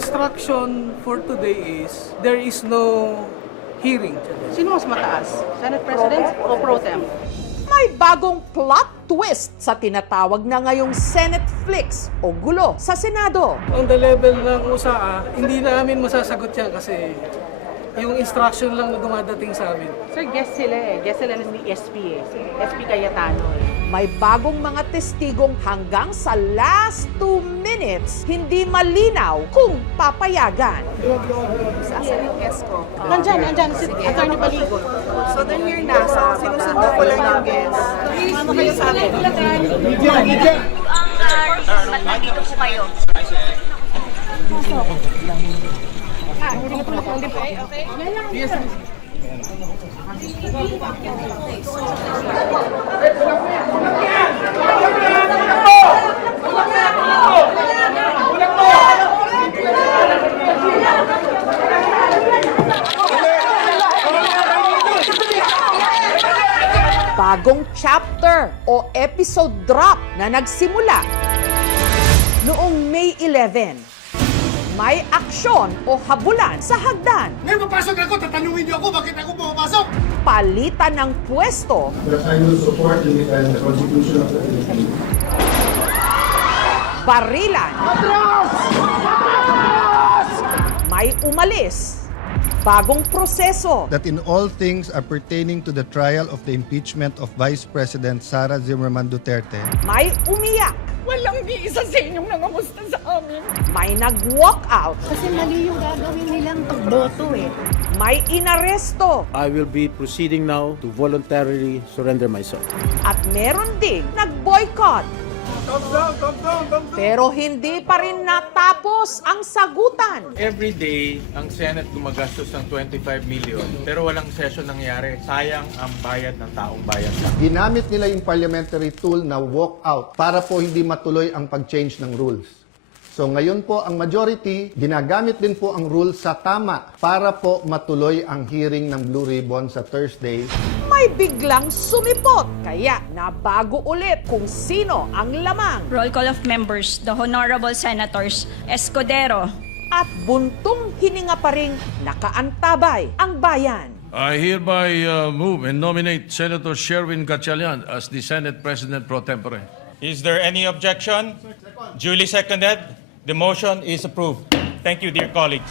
instruction for today is there is no hearing. Sino mas mataas? Senate President o Pro Tem? May bagong plot twist sa tinatawag na ngayong Senate Flix o gulo sa Senado. On the level ng USAA, hindi namin masasagot yan kasi yung instruction lang na dumadating sa amin. Sir, guest sila eh. Guest sila ni SP eh. Si SP Cayetano eh. May bagong mga testigong hanggang sa last 2 minutes hindi malinaw kung papayagan. Asan yung guest ko? Nandyan si Atty. Baligon. So then here na, so sinusundo ko lang yung guest. Ano kayo sa akin? Nandito po kayo. Bagong chapter o episode drop na nagsimula noong May 11. May aksyon o habulan sa hagdan. Ngayon papasok ako, tatanungin niyo ako bakit ako pumapasok? Palitan ng pwesto. That I will support the Constitution of the Philippines. Barilan. May umalis. Bagong proseso. That in all things are pertaining to the trial of the impeachment of Vice President Sara Zimmerman Duterte, May umiyak. Walang di isa sa inyong nangamusta sa amin. May nag-walk out. Kasi mali yung gagawin nilang pagboto eh. May inaresto. I will be proceeding now to voluntarily surrender myself. At meron ding nag-boycott. Pero hindi pa rin natapos ang sagutan. Every day, ang Senate gumagastos ng 25 million pero walang session nangyari. Sayang ang bayad ng taong bayan. ginamit nila yung parliamentary tool na walk out para po hindi matuloy ang pag-change ng rules. So ngayon po ang majority, ginagamit din po ang rules sa tama para po matuloy ang hearing ng Blue Ribbon sa Thursday. May biglang sumipot. Kaya nabago ulit kung sino ang lamang. Roll call of members, the Honorable Senators Escudero, At buntong hininga pa ring nakaantabay ang bayan. I hereby move and nominate Senator Sherwin Gatchalian as the Senate President pro tempore. Is there any objection? Duly seconded. The motion is approved. Thank you, dear colleagues.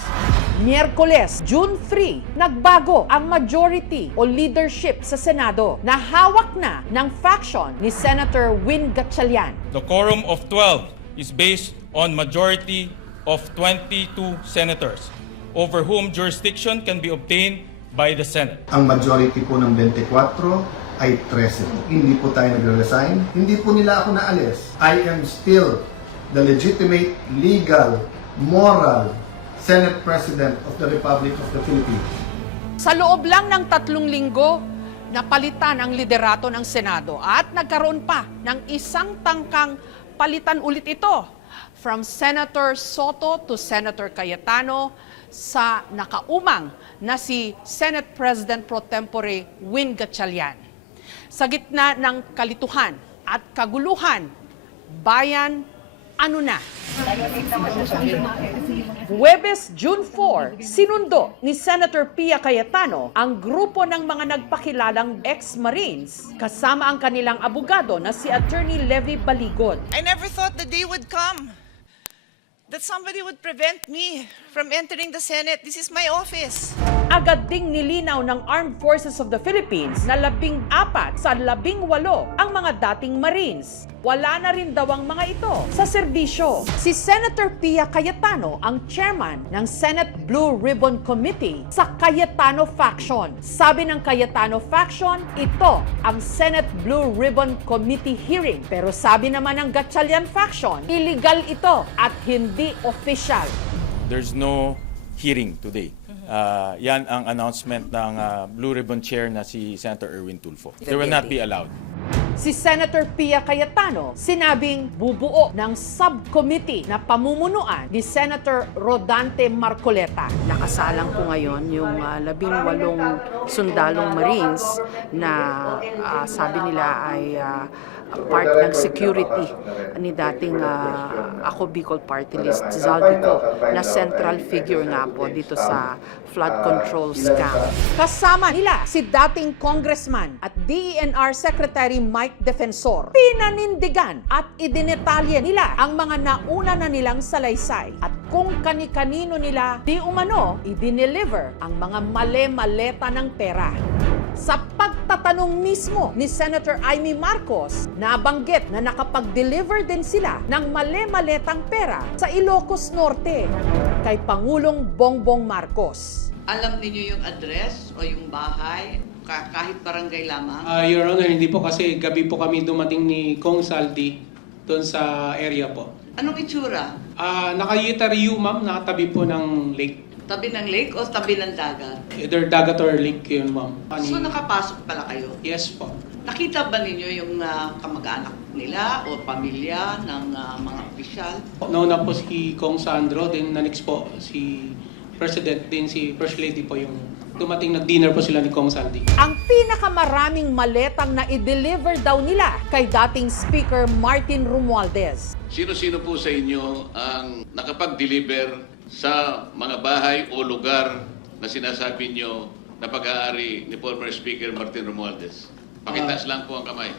Miyerkules, June 3, nagbago ang majority o leadership sa Senado na hawak na ng faction ni Senator Win Gatchalian. The quorum of 12 is based on majority of 22 senators over whom jurisdiction can be obtained by the Senate. Ang majority po ng 24 ay 13. Hindi po tayo nagre-resign. Hindi po nila ako naalis. I am still the legitimate, legal, moral Senate President of the Republic of the Philippines. Sa loob lang ng 3 linggo, napalitan ang liderato ng Senado at nagkaroon pa ng isang tangkang palitan ulit ito from Senator Soto to Senator Cayetano sa nakaumang na si Senate President pro tempore Win Gatchalian. Sa gitna ng kalituhan at kaguluhan, bayan, ano na? Huwebes, June 4, sinundo ni Senator Pia Cayetano ang grupo ng mga nagpakilalang ex-Marines kasama ang kanilang abogado na si Attorney Levy Baligon. I never thought the day would come that somebody would prevent me from entering the Senate. This is my office. Agad ding nilinaw ng Armed Forces of the Philippines na 14 sa 18 ang mga dating Marines. Wala na rin daw ang mga ito sa serbisyo. Si Senator Pia Cayetano ang chairman ng Senate Blue Ribbon Committee sa Cayetano Faction. Sabi ng Cayetano Faction, ito ang Senate Blue Ribbon Committee hearing. Pero sabi naman ng Gatchalian Faction, illegal ito at hindi official. There's no hearing today. Yan ang announcement ng Blue Ribbon Chair na si Senator Erwin Tulfo. They will not be allowed. Si Senator Pia Cayetano sinabing bubuo ng subcommittee na pamumunuan ni Senator Rodante Marcoleta. Nakasalang po ngayon yung 18 sundalong Marines na sabi nila ay part ng security ni dating Ako Bicol Party List, Zaldico, na central figure nga po dito sa flood control scam. Kasama nila si dating congressman at DENR Secretary Mike Defensor. Pinanindigan at idinetalye nila ang mga nauna na nilang salaysay at kung kani-kanino nila di umano idineliver ang mga male-maleta ng pera. Sa pagtatanong mismo ni Senator Amy Marcos, nabanggit na nakapag-deliver din sila ng male-maletang pera sa Ilocos Norte kay Pangulong Bongbong Marcos. Alam niyo yung address o yung bahay, kahit barangay lamang? Your Honor, hindi po kasi gabi po kami dumating ni Kong Saldi doon sa area po. Anong itsura? Naka-Yetariu, ma'am, nakatabi po ng lake. Tabi ng lake o tabi ng dagat? Either dagat or lake yun, ma'am. So nakapasok pala kayo? Yes po. Nakita ba ninyo yung kamag-anak nila o pamilya ng mga opisyal? Nauna po si Kong Sandro, then na next po si President, then si First Lady po yung dumating, nag-dinner po sila ni Kong Saldi. Ang pinakamaraming maletang na i-deliver daw nila kay dating Speaker Martin Romualdez. Sino-sino po sa inyo ang nakapag-deliver sa mga bahay o lugar na sinasabi nyo na pag-aari ni former Speaker Martin Romualdez? Pakitaas lang po ang kamay.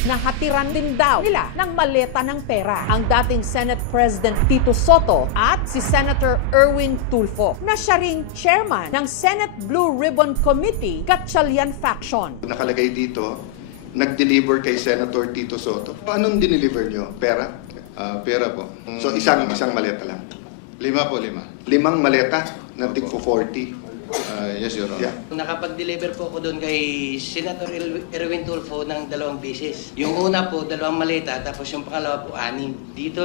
Nahatiran din daw nila ng maleta ng pera ang dating Senate President Tito Soto at si Senator Erwin Tulfo na siya ring chairman ng Senate Blue Ribbon Committee Gatchalian Faction. Nakalagay dito, nag-deliver kay Senator Tito Soto. Anong dineliver nyo? Pera? Pera po. So isang maleta lang. 5 po, 5. 5 maleta na tig 40. Yes, Your Honor. Yeah. Nakapag-deliver po ako doon kay Senator Erwin Tulfo ng 2 beses. Yung una po, 2 maleta, tapos yung pangalawa po, 6. Dito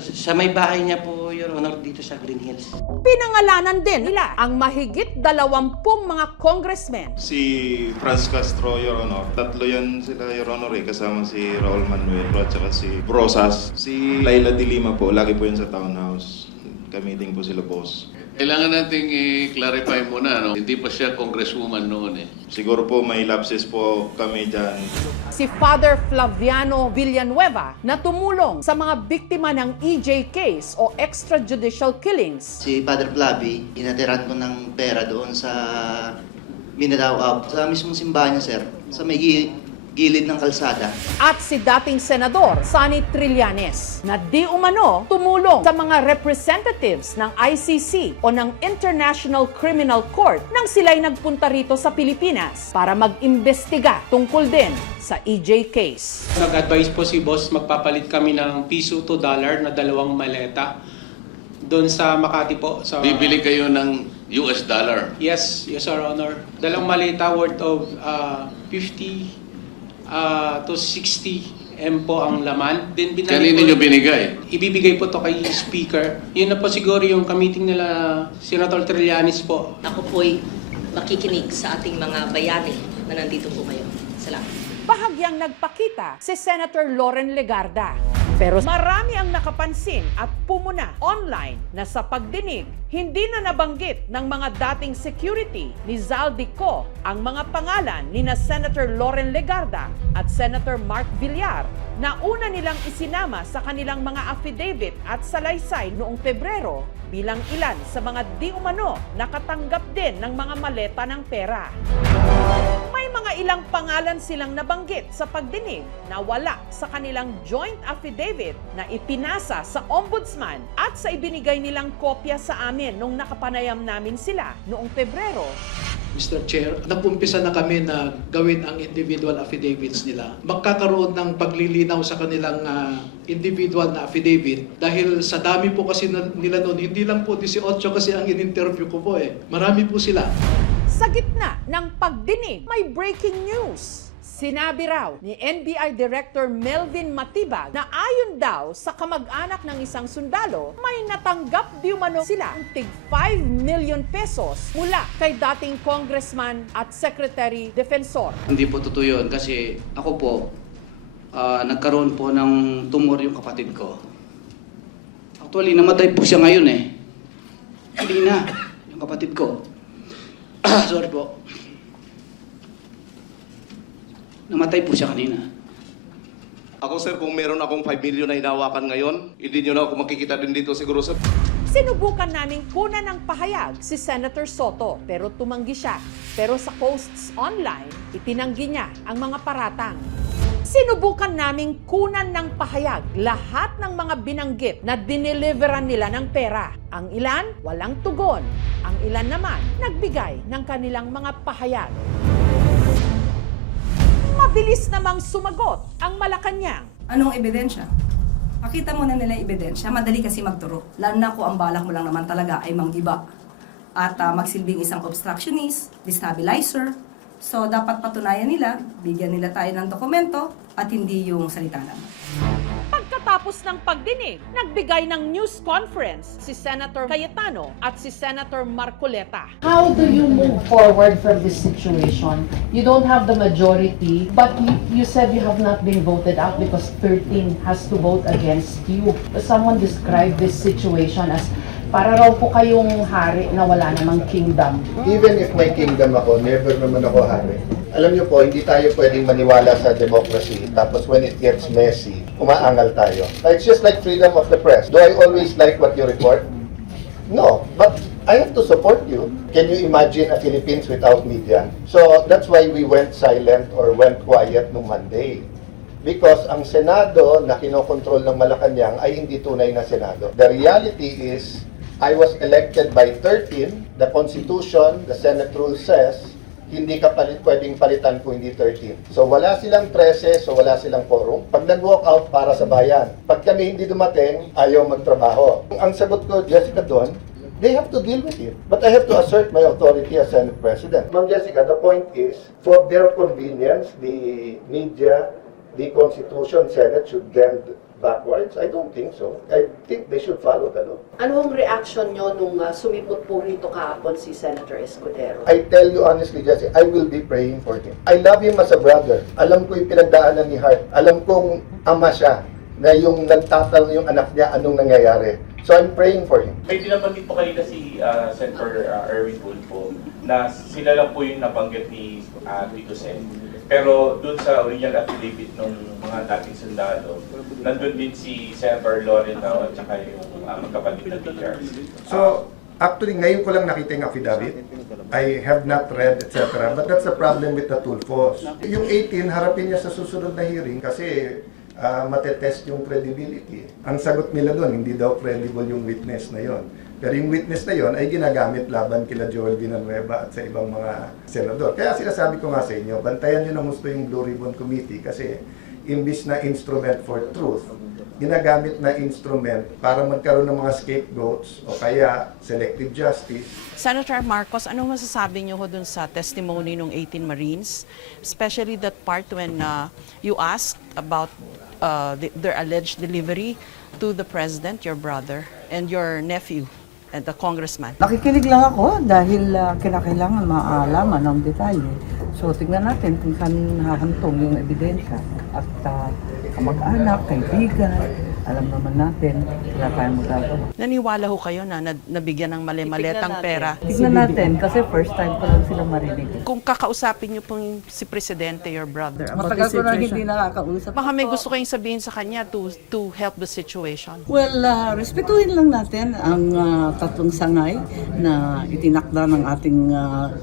sa may bahay niya po, Your Honor, dito sa Green Hills. Pinangalanan din nila ang mahigit 20 mga congressmen. Si Franz Castro, Your Honor. 3 yan sila, Your Honor, kasama si Raul Manuel at saka si Brosas. Si Laila de Lima po, lagi po yan sa townhouse. Kamiting po sila, boss. Kailangan nating i-clarify muna, no? Hindi pa siya congresswoman noon eh. Siguro po may lapses po kami dyan. Si Father Flaviano Villanueva na tumulong sa mga biktima ng EJ case o extrajudicial killings. Si Father Flavi, inatiran ko ng pera doon sa Mindanao, sa mismong simbahan niya, sir. Sa may gilid ng kalsada. At si dating Senador Sonny Trillanes na di umano tumulong sa mga representatives ng ICC o ng International Criminal Court nang sila'y nagpunta rito sa Pilipinas para mag-imbestiga tungkol din sa EJ case. Nag-advise po si boss, magpapalit kami ng piso to dollar na 2 maleta doon sa Makati po. Bibili kayo ng US dollar. Yes, Your Honor. 2 maleta worth of 50 to 60 M po ang laman. Then Kanino nyo binigay? Ibibigay po to kay Speaker. Yun na po siguro yung kamiting nila Senator Trillanes po. Ako po'y makikinig sa ating mga bayani na nandito po ngayon. Salamat. Bahagyang nagpakita si Senator Loren Legarda. Pero marami ang nakapansin at pumuna online na sa pagdinig, hindi na nabanggit ng mga dating security ni Zaldico ang mga pangalan ni na Senator Loren Legarda at Senator Mark Villar na una nilang isinama sa kanilang mga affidavit at salaysay noong Pebrero bilang ilan sa mga di umano nakatanggap din ng mga maleta ng pera. May mga ilang pangalan silang nabanggit sa pagdinig na wala sa kanilang joint affidavit na ipinasa sa Ombudsman at sa ibinigay nilang kopya sa amin nung nakapanayam namin sila noong Pebrero. Mr. Chair, napumpisa na kami na gawin ang individual affidavits nila. Magkakaroon ng paglilinaw sa kanilang individual na affidavit dahil sa dami po kasi nila noon, hindi lang po 18 kasi ang in-interview ko po eh. Marami po sila. Sa gitna ng pagdinig, may breaking news. Sinabi raw ni NBI Director Melvin Matibag na ayon daw sa kamag-anak ng isang sundalo, may natanggap di umano sila ng tig 5 million pesos mula kay dating Congressman at Secretary Defensor. Hindi po totoo yun kasi ako po, nagkaroon po ng tumor yung kapatid ko. Actually, namatay po siya ngayon eh. Hindi na, yung kapatid ko. Sorry po. Namatay po siya kanina. Ako sir, kung meron akong 5 million na hinawakan ngayon, hindi nyo na ako makikita din dito siguro sir. Sinubukan naming kunan ng pahayag si Senator Soto pero tumanggi siya. Pero sa posts online, itinanggi niya ang mga paratang. Sinubukan naming kunan ng pahayag lahat ng mga binanggit na dineliveran nila ng pera. Ang ilan, walang tugon. Ang ilan naman, nagbigay ng kanilang mga pahayag. Mabilis namang sumagot ang Malacanang. Anong ebidensya? Pakita mo na nila yung ebidensya. Madali kasi magturo. Lalo na kung ang balak mo lang naman talaga ay manggiba. At magsilbing isang obstructionist, destabilizer. So, dapat patunayan nila, bigyan nila tayo ng dokumento, at hindi yung salita lang. Pagkatapos ng pagdinig, nagbigay ng news conference si Senator Cayetano at si Senator Marcoleta. How do you move forward from this situation? You don't have the majority, but you said you have not been voted out because 13 has to vote against you. Someone described this situation as para raw po kayong hari na wala namang kingdom. Even if may kingdom ako, never naman ako hari. Alam niyo po, hindi tayo pwedeng maniwala sa democracy, tapos when it gets messy, umaangal tayo. It's just like freedom of the press. Do I always like what you report? No, but I have to support you. Can you imagine a Philippines without media? So that's why we went silent or went quiet nung Monday. Because ang Senado na kinokontrol ng Malacanang ay hindi tunay na Senado. The reality is, I was elected by 13. The Constitution, the Senate rule says, hindi ka pwedeng palitan kung hindi 13. So wala silang 13, so wala silang quorum. Pag nag-walk out para sa bayan, pag kami hindi dumating, ayaw magtrabaho. Ang sagot ko, Jessica, doon, they have to deal with it. But I have to assert my authority as Senate President. Ma'am Jessica, the point is, for their convenience, the media, the Constitution, Senate should bend backwards? I don't think so. I think they should follow the law. Ano ang reaction nyo nung sumipot po rito kahapon si Senator Escudero? I tell you honestly, Jesse, I will be praying for him. I love him as a brother. Alam ko yung pinagdaanan ni Hart. Alam kong ama siya na yung nagtatanong yung anak niya anong nangyayari. So I'm praying for him. May binabanggit po kanina si Senator Erwin Tulfo na sila lang po yung nabanggit ni Tito Sen. Pero doon sa original affidavit ng mga dating sundalo, nandun din si Senator Loren Tao at saka yung magkapatid na teachers. So, actually, ngayon ko lang nakita yung affidavit. I have not read, etc. But that's the problem with the Tulfos. Yung 18, harapin niya sa susunod na hearing kasi matetest yung credibility. Ang sagot nila doon, hindi daw credible yung witness na yon. Pero yung witness na yon ay ginagamit laban kila Joel Villanueva at sa ibang mga senador. Kaya sinasabi ko nga sa inyo, bantayan nyo ng gusto yung Blue Ribbon Committee kasi imbis na instrument for truth, ginagamit na instrument para magkaroon ng mga scapegoats o kaya selective justice. Senator Marcos, ano masasabi niyo ho dun sa testimony ng 18 Marines? Especially that part when you asked about their alleged delivery to the President, your brother, and your nephew, and the congressman. Nakikinig lang ako dahil kinakailangan maalaman ng detalye. So tignan natin kung saan hahantong yung ebidensya. At kamag-anak, kaibigan, alam naman natin, wala tayong magagawa. Naniwala ho kayo na nabigyan ng mali-maletang pera? Tignan natin kasi first time pa lang sila marinig. Kung kakausapin niyo pong si Presidente, your brother, about Matagal the ko na situation, hindi nakakausap. baka may gusto kayong sabihin sa kanya to help the situation. Well, respetuhin lang natin ang tatlong sangay na itinakda ng ating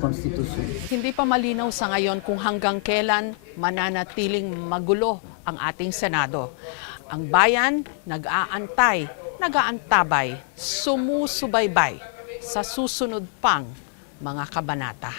konstitusyon. Hindi pa malinaw sa ngayon kung hanggang kailan mananatiling magulo ang ating Senado. Ang bayan nag-aantay, nag-aantabay, sumusubaybay sa susunod pang mga kabanata.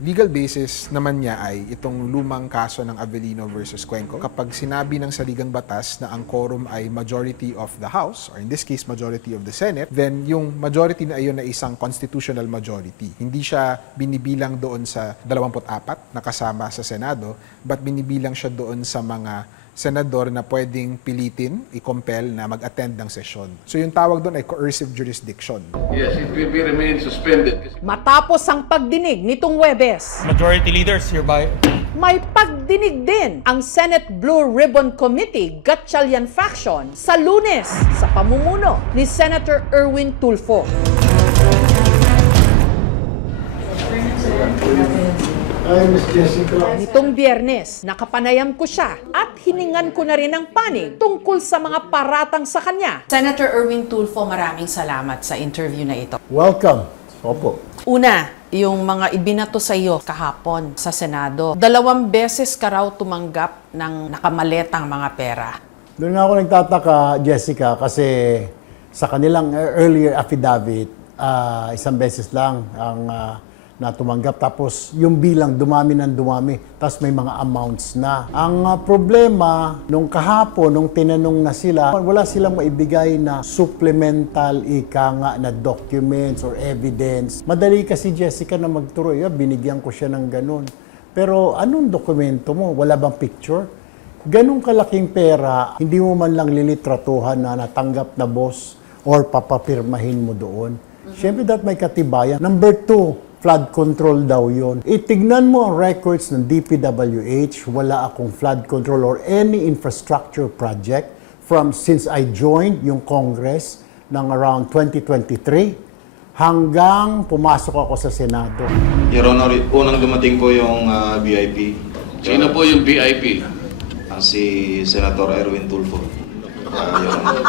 Legal basis naman niya ay itong lumang kaso ng Avellino versus Cuenco. Kapag sinabi ng saligang batas na ang quorum ay majority of the House, or in this case, majority of the Senate, then yung majority na iyon ay isang constitutional majority. Hindi siya binibilang doon sa 24 na kasama sa Senado, but binibilang siya doon sa mga senador na pwedeng pilitin, i-compel na mag-attend ng sesyon. So yung tawag doon ay coercive jurisdiction. Yes, it will be remain suspended. Matapos ang pagdinig nitong Huwebes, Majority leaders hereby may pagdinig din ang Senate Blue Ribbon Committee Gatchalian faction sa Lunes sa pamumuno ni Senator Erwin Tulfo. Hi, Miss Jessica. Nitong Biyernes, nakapanayam ko siya at hiningan ko na rin ng panig tungkol sa mga paratang sa kanya. Senator Erwin Tulfo, maraming salamat sa interview na ito. Welcome. Opo. Una, yung mga ibinato sa iyo kahapon sa Senado. 2 beses ka raw tumanggap ng nakamaletang mga pera. Doon nga ako nagtataka, Jessica, kasi sa kanilang earlier affidavit, 1 beses lang ang na tumanggap. Tapos yung bilang dumami ng dumami. Tapos may mga amounts na. Ang problema, nung kahapon, nung tinanong na sila, wala silang maibigay na supplemental na documents or evidence. Madali kasi, Jessica, na magturo. Binigyan ko siya ng ganun. Pero anong dokumento mo? Wala bang picture? Ganong kalaking pera, hindi mo man lang lilitratuhan na natanggap na boss or papapirmahin mo doon. Siyempre, that may katibayan. Number 2, flood control daw yun. Itignan mo ang records ng DPWH, wala akong flood control or any infrastructure project from since I joined yung Congress ng around 2023 hanggang pumasok ako sa Senado. Your Honor, unang dumating po yung VIP. Sino po yung VIP? Si Senator Erwin Tulfo. Your Honor.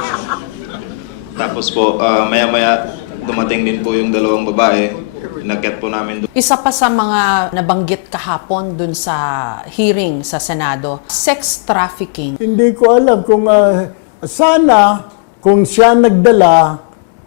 Tapos po, maya-maya dumating din po yung 2 babae. Inakyat po namin doon. Isa pa sa mga nabanggit kahapon dun sa hearing sa Senado, sex trafficking. Hindi ko alam kung sana kung siya nagdala,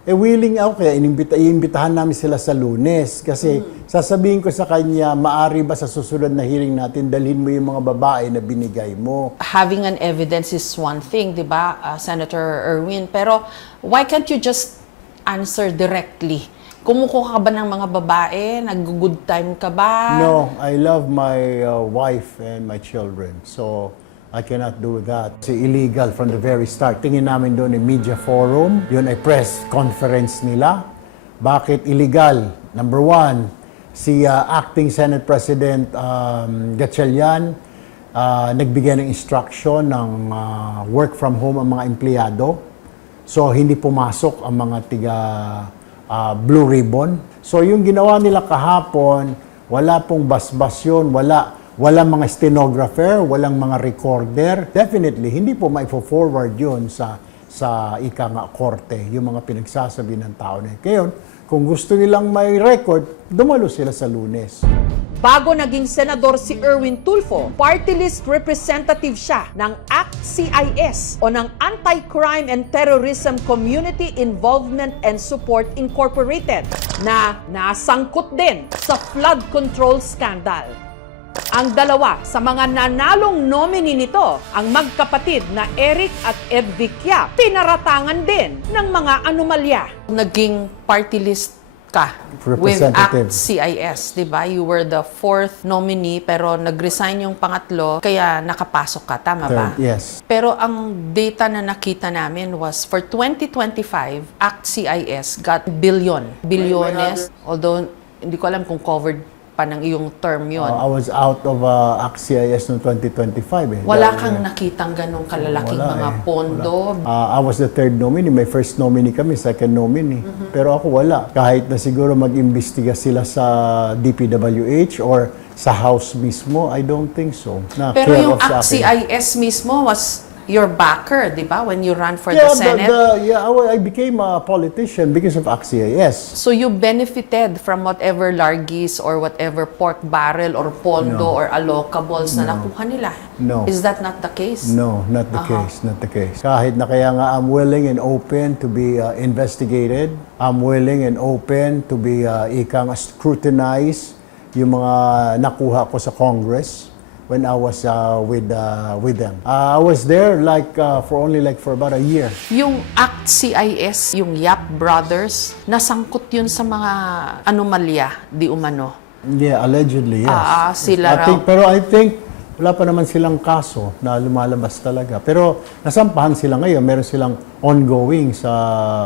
willing ako kaya inimbitahan namin sila sa Lunes. Kasi sasabihin ko sa kanya, maari ba sa susunod na hearing natin, dalhin mo yung mga babae na binigay mo. Having an evidence is one thing, di ba, Senator Erwin? Pero why can't you just answer directly? Kumukuha ka ba ng mga babae? Nag-good time ka ba? No, I love my wife and my children. So, I cannot do that. It's illegal from the very start. Tingin namin doon yung media forum. Yun ay press conference nila. Bakit illegal? Number 1, si Acting Senate President Gatchalian nagbigay ng instruction ng work from home ang mga empleyado. So, hindi pumasok ang mga tiga Blue Ribbon. So yung ginawa nila kahapon, wala pong basbas yun, walang mga stenographer, walang mga recorder. Definitely, hindi po maipo-forward yun sa korte, yung mga pinagsasabi ng tao na. Ngayon, kung gusto nilang may record, dumalo sila sa Lunes. Bago naging senador si Erwin Tulfo, party list representative siya ng ACT-CIS o ng Anti-Crime and Terrorism Community Involvement and Support Incorporated na nasangkot din sa flood control scandal. Ang dalawa sa mga nanalong nominee nito, ang magkapatid na Eric at Ed Vicya, pinaratangan din ng mga anomalya. Naging party list ka with ACT-CIS, di ba? You were the 4th nominee pero nag-resign yung pangatlo kaya nakapasok ka, tama ba? Yes. Pero ang data na nakita namin was for 2025, ACT-CIS got bilyones, although hindi ko alam kung covered pa ng iyong term yon. I was out of ACT-CIS noong 2025. Wala kang nakitang ganong kalalaking mga pondo? I was the 3rd nominee. May first nominee kami, 2nd nominee. Pero ako wala. Kahit na siguro mag-imbestiga sila sa DPWH or sa House mismo, I don't think so. Pero yung ACT-CIS mismo was your backer, di ba? When you ran for the Senate? I became a politician because of ACT-CIS. So you benefited from whatever largis or whatever pork barrel or pondo or allocables na nakuha nila? No. Is that not the case? No, not the case, not the case. Kahit na kaya nga I'm willing and open to be investigated. I'm willing and open to be scrutinized yung mga nakuha ko sa Congress when I was with them. I was there for about a year. Yung ACT-CIS, yung Yap Brothers, nasangkot yun sa mga anomalya, di umano? Yeah, allegedly, yes. Sila raw. Pero I think wala pa naman silang kaso na lumalabas talaga. Pero nasampahan sila ngayon, meron silang ongoing sa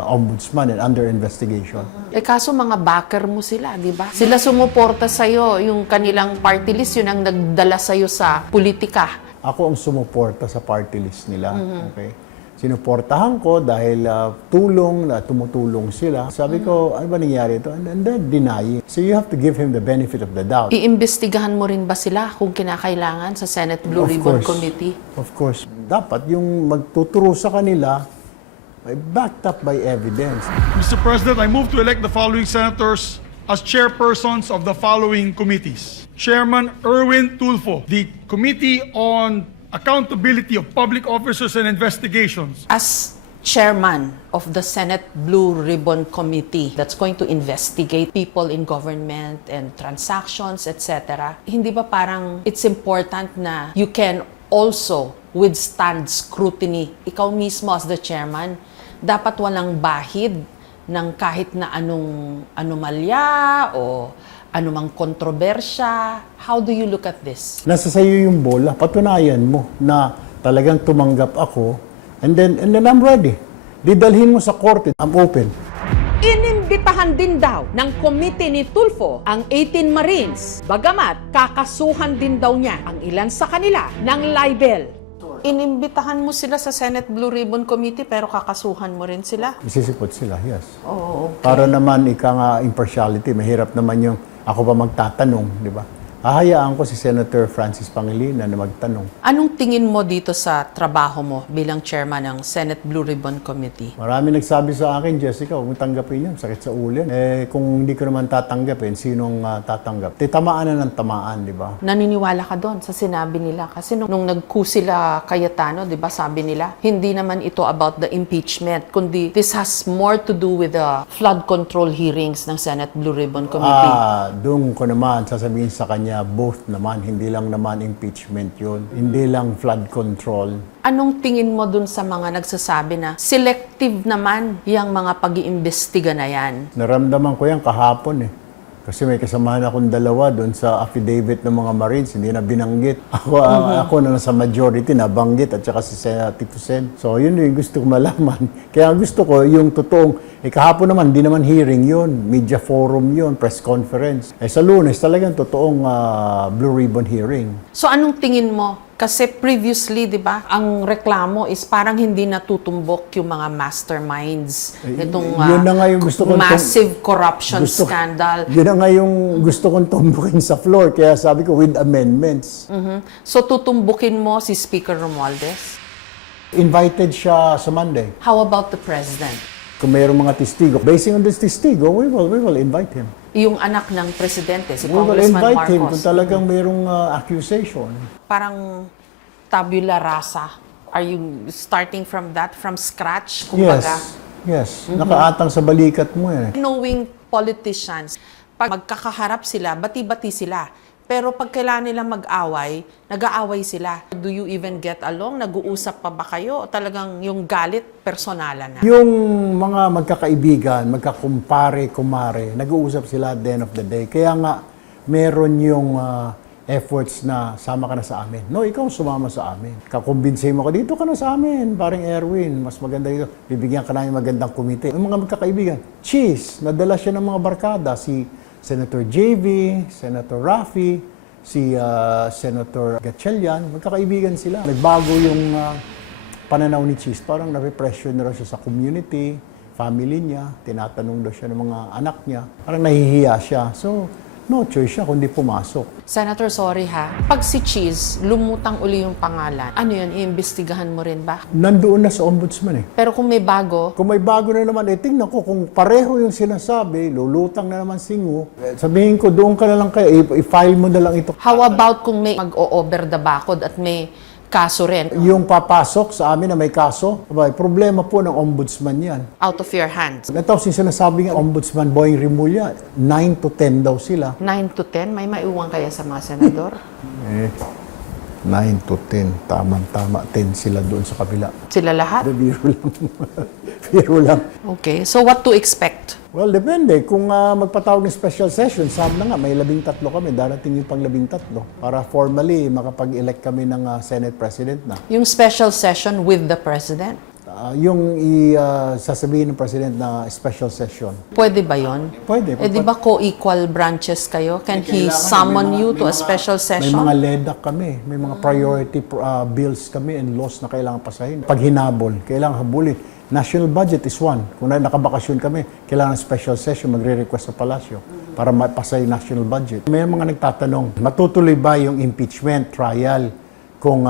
ombudsman and under investigation. Kaso mga backer mo sila, di ba? Sila sumuporta sa'yo, yung kanilang party list, yun ang nagdala sa'yo sa politika. Ako ang sumuporta sa party list nila. Okay? sinuportahan ko dahil tumutulong sila. Sabi ko, ano ba nangyari ito? And they're denying. So you have to give him the benefit of the doubt. Iimbestigahan mo rin ba sila kung kinakailangan sa Senate Blue Of Ribbon course. Committee? Of course. Dapat yung magtuturo sa kanila ay backed up by evidence. Mr. President, I move to elect the following senators as chairpersons of the following committees. Chairman Erwin Tulfo, the Committee on Accountability of Public Officers and Investigations. As chairman of the Senate Blue Ribbon Committee that's going to investigate people in government and transactions, etc., hindi ba parang it's important na you can also withstand scrutiny? Ikaw mismo as the chairman, dapat walang bahid ng kahit na anong anomalya o anumang kontrobersya. How do you look at this? Nasa sayo yung bola, patunayan mo na talagang tumanggap ako, and then I'm ready. Didalhin mo sa korte, I'm open. Inimbitahan din daw ng komite ni Tulfo ang 18 Marines, bagamat kakasuhan din daw niya ang ilan sa kanila ng libel. Inimbitahan mo sila sa Senate Blue Ribbon Committee pero kakasuhan mo rin sila? Isisipot sila, yes. Oo, okay. Para naman impartiality, mahirap naman yung ako pa magtatanong, di ba? Hahayaan ko si Senator Francis Pangilinan na magtanong. Anong tingin mo dito sa trabaho mo bilang chairman ng Senate Blue Ribbon Committee? Marami nagsabi sa akin, Jessica, huwag mo tanggapin yun, sakit sa ulo. Kung hindi ko naman tatanggapin, sinong tatanggap? Tamaan na ng tamaan, di ba? Naniniwala ka doon sa sinabi nila? Kasi nung nag-coup sila Cayetano, di ba, sabi nila, hindi naman ito about the impeachment, kundi this has more to do with the flood control hearings ng Senate Blue Ribbon Committee. Doon ko naman sasabihin sa kanya, both naman, hindi lang naman impeachment yun, hindi lang flood control. Anong tingin mo dun sa mga nagsasabi na selective naman yung mga pag-iimbestiga na yan? Naramdaman ko yan kahapon eh. Kasi may kasamahan akong dalawa doon sa affidavit ng mga Marines, hindi na binanggit. Ako na nasa majority, nabanggit, at saka si Tito Sen. So yun yung gusto ko malaman. Kaya gusto ko yung totoong, kahapon naman, hindi naman hearing yun, media forum yun, press conference. Sa Lunes, talagang totoong Blue Ribbon hearing. So anong tingin mo? Kasi previously, di ba, ang reklamo is parang hindi natutumbok yung mga masterminds nitong Yun na nga yung gusto kong massive corruption scandal. Yun na nga yung gusto kong tumbukin sa floor, kaya sabi ko with amendments. So tutumbukin mo si Speaker Romualdez? Invited siya sa Monday. How about the President? Kung mayroong mga testigo, basing on this testigo, we will invite him. Yung anak ng Presidente, si We will Congressman invite him Marcos. kung talagang mayroong accusation. Parang tabula rasa. Are you starting from that, from scratch? Kumbaga? Yes. Nakaatang sa balikat mo yan. Knowing politicians, pag magkakaharap sila, bati-bati sila. Pero pag kailangan nila mag-away, nag-aaway sila. Do you even get along? Nag-uusap pa ba kayo? O talagang yung galit, personalan na? Yung mga magkakaibigan, kumare, nag-uusap sila at the end of the day. Kaya nga, meron yung efforts na sama ka na sa amin. No, ikaw sumama sa amin. Kakumbinsin mo ka, dito ka na sa amin. Parang Erwin, mas maganda dito. Bibigyan ka namin magandang komite. Yung mga magkakaibigan, cheese, nadala siya ng mga barkada. Si Senator JV, Senator Raffy, si Senator Gatchalian, magkakaibigan sila. Nagbago yung pananaw ni Cheese. Parang nape-pressure na raw siya sa community, family niya, tinatanong daw siya ng mga anak niya. Parang nahihiya siya. So, no choice siya kundi pumasok. Senator, sorry ha. Pag si Cheese, lumutang uli yung pangalan, ano yun, iimbestigahan mo rin ba? Nandoon na sa ombudsman eh. Pero kung may bago? Kung may bago na naman, tingnan ko kung pareho yung sinasabi, lulutang na naman singo, sabihin ko, doon ka na lang kayo, i-file mo na lang ito. How about kung may mag-o-over the bakod at may kaso rin? Yung papasok sa amin na may kaso, problema po ng ombudsman yan. Out of your hands? Tapos yung sinasabi ng ombudsman, Boying Rimulya, 9 to 10 daw sila. 9 to 10? May maiuwang kaya sa mga senador? 9 to 10, tama-tama, 10 sila doon sa kabila. Sila lahat? Biro lang. Biro lang. Okay, so what to expect? Well, depende. Kung magpatawag ng special session, sabi na nga, may 13 kami, darating yung pang 13 para formally makapag-elect kami ng Senate President na. Yung special session with the President? yung sasabihin ng President na special session. Pwede ba yon? Pwede. Di ba co-equal branches kayo? Can he summon you to a special May session? mga LEDAC kami, may mga priority bills kami and laws na kailangan pasahin. Pag hinabol, kailangan habulin. National budget is one. Kung nakabakasyon kami, kailangan special session, magre-request sa palasyo para mapasa yung national budget. May mga nagtatanong, matutuloy ba yung impeachment trial kung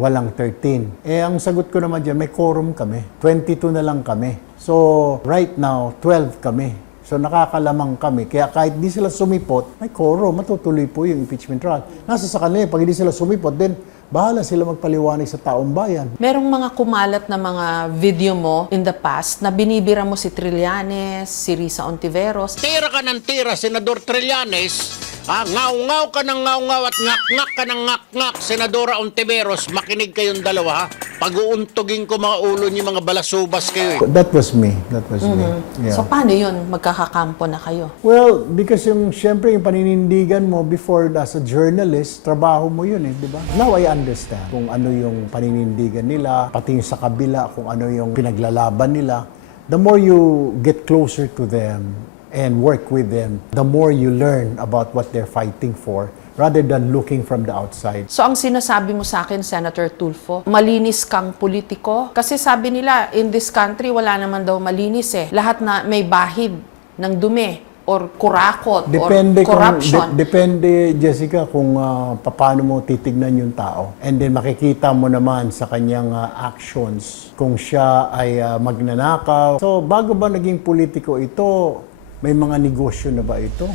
walang 13? Ang sagot ko naman dyan, may quorum kami. 22 na lang kami. So, right now, 12 kami. So, nakakalamang kami. Kaya kahit di sila sumipot, may quorum, matutuloy po yung impeachment trial. Nasa sa kanila, pag hindi sila sumipot, then bahala sila magpaliwanag sa taong bayan. Merong mga kumalat na mga video mo in the past na binibira mo si Trillanes, si Risa Ontiveros. Tira ka ng tira, Senador Trillanes. Ngaw-ngaw ka ng ngaw-ngaw at ngak-ngak ka ng ngak-ngak, Senadora Ontiveros. Makinig kayong dalawa, ha? Pag-uuntugin ko mga ulo niyo, mga balasubas kayo. That was me. That was me. Yeah. So paano yun? Magkakakampo na kayo? Well, because syempre yung paninindigan mo before as a journalist, trabaho mo yun di ba? Now I understand kung ano yung paninindigan nila, pati yung sa kabila, kung ano yung pinaglalaban nila. The more you get closer to them and work with them, the more you learn about what they're fighting for rather than looking from the outside. So ang sinasabi mo sa akin, Senator Tulfo, malinis kang politiko? Kasi sabi nila, in this country, wala naman daw malinis Lahat na may bahid ng dumi or kurakot or corruption. Depende, Jessica, kung paano mo titignan yung tao. And then makikita mo naman sa kanyang actions kung siya ay magnanakaw. So bago ba naging politiko ito, may mga negosyo na ba ito?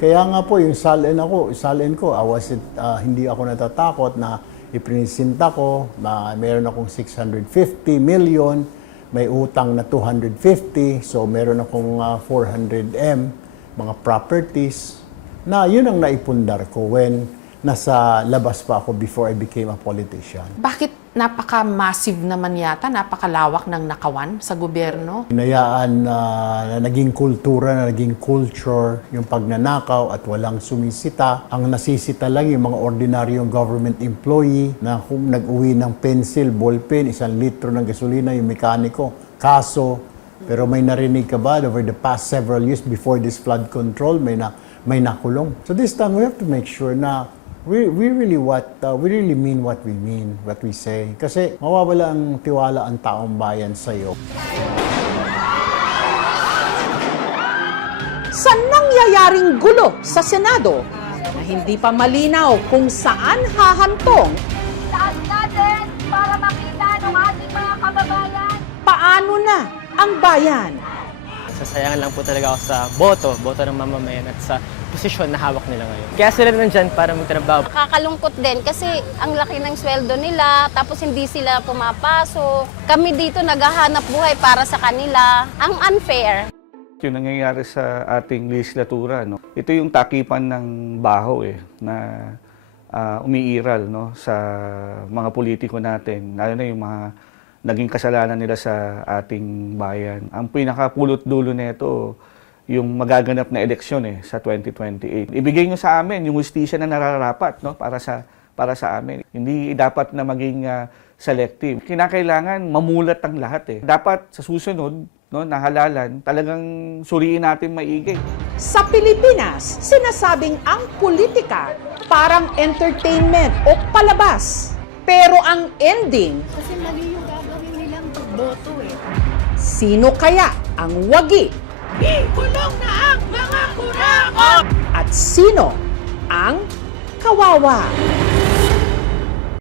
Kaya nga po, yung salin ko, hindi ako natatakot na iprinisinta ko, meron akong 650 million, may utang na 250, so meron akong 400M, mga properties, na yun ang naipundar ko when nasa labas pa ako before I became a politician. Bakit napaka-massive naman yata, napakalawak ng nakawan sa gobyerno? Hinayaan na naging kultura, na naging culture, yung pagnanakaw at walang sumisita. Ang nasisita lang yung mga ordinaryong government employee na kung nag-uwi ng pencil, ballpen, 1 litro ng gasolina, yung mekaniko. Kaso, pero may narinig ka ba over the past several years before this flood control, may nakulong. So this time, we have to make sure na we really mean what we mean, what we say. Kasi mawawala ang tiwala ang taong bayan sa'yo. Sa nangyayaring gulo sa Senado na hindi pa malinaw kung saan hahantong, taas natin para makita ng ating mga kababayan. Paano na ang bayan? Sasayangan lang po talaga ako sa boto ng mamamayan at sa posisyon na hawak nila ngayon. Kaya sila nandyan para magtrabaho. Nakakalungkot din kasi ang laki ng sweldo nila tapos hindi sila pumapasok. Kami dito naghahanap buhay para sa kanila. Ang unfair. Yung nangyayari sa ating legislatura, ito yung takipan ng baho na umiiral sa mga politiko natin, lalo na yung mga naging kasalanan nila sa ating bayan. Ang pinakapulot dulo nito, yung magaganap na eleksyon sa 2028. Ibigay nyo sa amin yung hustisya na nararapat para sa amin. Hindi dapat na maging selective. Kinakailangan mamulat ang lahat. Dapat sa susunod, na halalan, talagang suriin natin maigi. Sa Pilipinas, sinasabing ang politika parang entertainment o palabas. Pero ang ending, Kasi mali yung gagawin nilang boto sino kaya ang wagi? Kulong na ang mga kurakot! At sino ang kawawa?